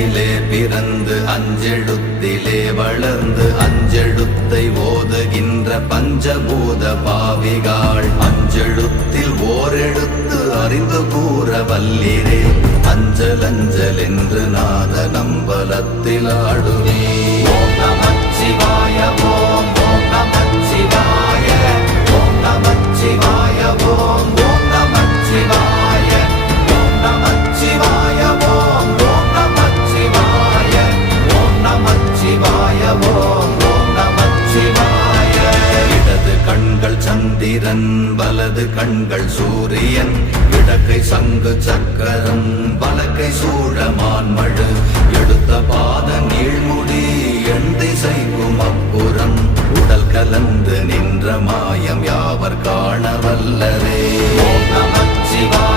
அஞ்சலிலே பிறந்து அஞ்செழுத்திலே வளர்ந்து அஞ்செழுத்தை ஓதுகின்ற பஞ்சபூத பாவிகாள் அஞ்செழுத்தில் ஓரெழுத்து அறிந்து கூற வல்லிரே அஞ்சல் அஞ்சல் என்று நாத நம்பலத்தில் ஆடுவே. ஓம் நமச்சிவாய ஓம் ஓம் நமச்சிவாய ஓம் நமச்சிவாய ஓம் ஓம் நமச்சிவாய ஓம் நமச்சிவாய ஓம் ஓம் நமச்சிவாய ஓம் நமச்சிவாய ஓம் ஓம் நமச்சிவாய. இடது கண்கள் சந்திரன் வலது கண்கள் சூரியன் இடக்கை சங்கு சக்கரம் வலக்கை சூழமான்மழு எடுத்த பாத நீழ்முடி எண் திசைக்கும் அப்புறம் உடல் கலந்து நின்ற மாயம் யாவர் காண வல்லரே. ஓம் நமச்சிவாய